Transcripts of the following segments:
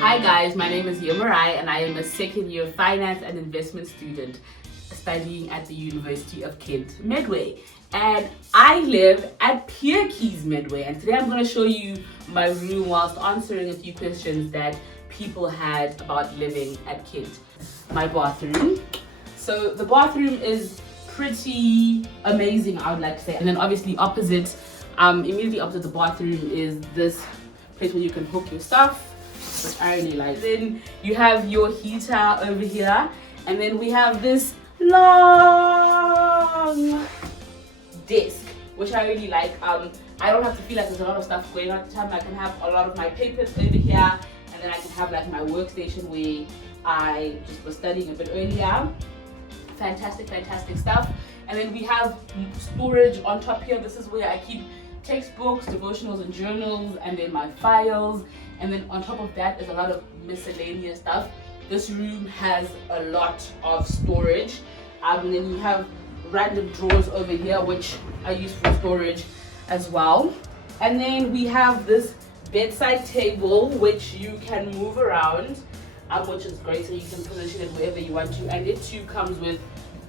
Hi guys, my name is Yomarai and I am a second year finance and investment student studying at the University of Kent Medway. And I live at Pier Quays Medway, and today I'm going to show you my room whilst answering a few questions that people had about living at Kent. My bathroom. So the bathroom is pretty amazing, I would like to say. And then obviously immediately opposite the bathroom is this place where you can hook your stuff, which I really like. Then you have your heater over here, and then we have this long desk, which I really like. I don't have to feel like there's a lot of stuff going on at the time. I can have a lot of my papers over here, and then I can have like my workstation where I just was studying a bit earlier. Fantastic stuff. And then we have storage on top here. This is where I keep textbooks, devotionals and journals, and then my files. And then on top of that is a lot of miscellaneous stuff. This room has a lot of storage. And then you have random drawers over here which are used for storage as well. And then we have this bedside table which you can move around, which is great, so you can position it wherever you want to, and it too comes with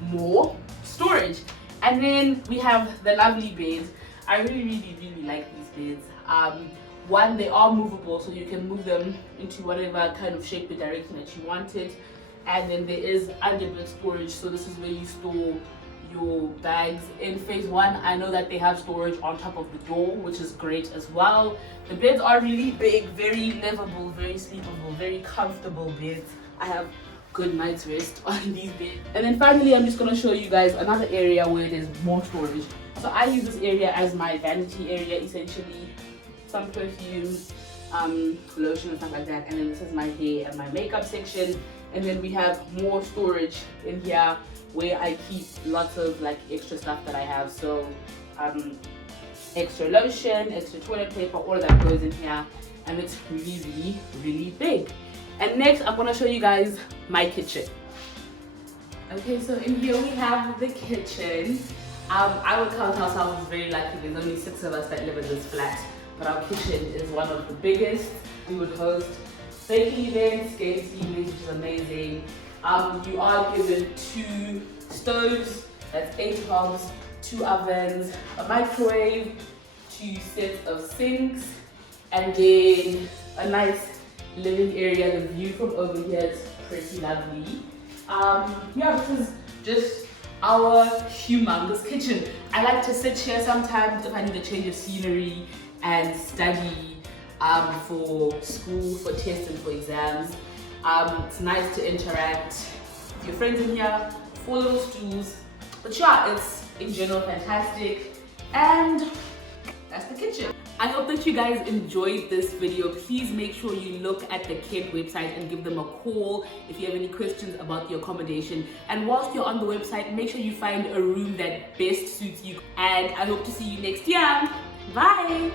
more storage. And then we have the lovely beds. I really like these beds. One, they are movable, so you can move them into whatever kind of shape or direction that you want it. And then there is underbed storage, so this is where you store your bags. In phase one, I know that they have storage on top of the door, which is great as well. The beds are really big, very livable, very sleepable, very comfortable beds. I have good night's rest on these beds. And then finally, I'm just going to show you guys another area where there's more storage. So I use this area as my vanity area, essentially. Some perfume, lotion and stuff like that. And then this is my hair and my makeup section. And then we have more storage in here where I keep lots of like extra stuff that I have. So extra lotion, extra toilet paper, all of that goes in here, and it's really big. And next I'm going to show you guys my kitchen. Okay, so in here we have the kitchen. I would count ourselves very lucky. There's only 6 of us that live in this flat, but our kitchen is one of the biggest. We would host baking events, games evenings, which is amazing. You are given 2 stoves, that's 8 hobs, 2 ovens, a microwave, 2 sets of sinks, and then a nice living area. The view from over here is pretty lovely. Yeah, this is just our humongous kitchen. I like to sit here sometimes if I need a change of scenery and study for school, for tests and for exams. It's nice to interact with your friends in here, 4 little stools. But yeah, it's in general fantastic. And that's the kitchen. I hope that you guys enjoyed this video. Please make sure you look at the Kent website and give them a call if you have any questions about the accommodation. And whilst you're on the website, make sure you find a room that best suits you. And I hope to see you next year. Bye!